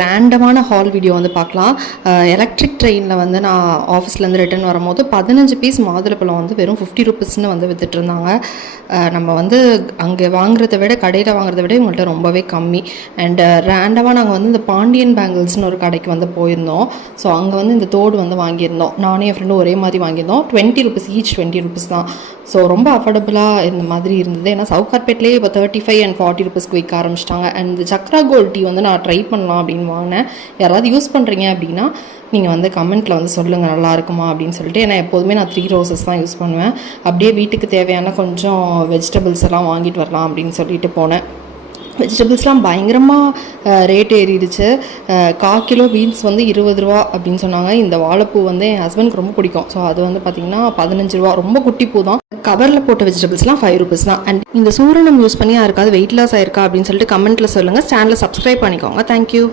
ரேண்டமான hall video வந்து பார்க்கலாம். Electric ட்ரெயினில் வந்து நான் ஆஃபீஸ்லேருந்து ரிட்டர்ன் வரும்போது 15 பீஸ் மாதுளப்பழம் வந்து வெறும் 50 ருபீஸ்ன்னு வந்து வித்துட்டு இருந்தாங்க. நம்ம வந்து அங்கே வாங்குறத விட கடையில் வாங்குறத விட இவங்கள்ட்ட ரொம்பவே கம்மி. அண்ட் ரேண்டமாக நாங்கள் வந்து இந்த பாண்டியன் பேங்கிள்ஸ்னு ஒரு கடைக்கு வந்து போயிருந்தோம். ஸோ அங்கே வந்து இந்த தோடு வந்து வாங்கியிருந்தோம். நானும் என் ஃப்ரெண்டும் ஒரே மாதிரி வாங்கியிருந்தோம். 20 ருபீஸ் ஈச், 20 ருபீஸ் தான். ஸோ ரொம்ப அஃபோர்டபுளாக இந்த மாதிரி இருந்தது. ஏன்னா சவுகார்பேட்லேயே இப்போ 35 and 40 ருபீஸ்க்கு விற்க ஆரம்பிச்சிட்டாங்க. அண்ட் இந்த சக்ரா கோல்ட் டீ வந்து நான் ட்ரை பண்ணலாம் அப்படின்னு வாங்கினேன். யாராவது யூஸ் பண்ணுறீங்க அப்படின்னா நீங்கள் வந்து கமெண்ட்டில் வந்து சொல்லுங்கள் நல்லா இருக்குமா அப்படின்னு சொல்லிட்டு. ஏன்னா எப்போதுமே நான் 3 ரோசஸ் தான் யூஸ் பண்ணுவேன். அப்படியே வீட்டுக்கு தேவையான கொஞ்சம் வெஜிடபிள்ஸ் எல்லாம் வாங்கிட்டு வரலாம் அப்படின்னு சொல்லிட்டு போனேன். வெஜிடபிள்ஸ்லாம் பயங்கரமாக ரேட் ஏறிடுச்சு. 1/4 கிலோ பீன்ஸ் வந்து 20 ரூபா அப்படின்னு சொன்னாங்க. இந்த வாழைப்பூ வந்து என் ஹஸ்பண்ட்க்கு ரொம்ப பிடிக்கும். ஸோ அது வந்து பார்த்திங்கன்னா 15 ரூபா. ரொம்ப குட்டி பூ தான். கவரில் போட்ட வெஜிடபிள்ஸ்லாம் 5 ருபீஸ் தான். அண்ட் இந்த சூரணம் யூஸ் பண்ணி யாருக்காவது வெயிட் லாஸ் ஆயிருக்கா அப்படின்னு சொல்லிட்டு கமெண்ட்டில் சொல்லுங்கள். சேனலை சப்ஸ்கிரைப் பண்ணிக்கோங்க. தேங்க்யூ.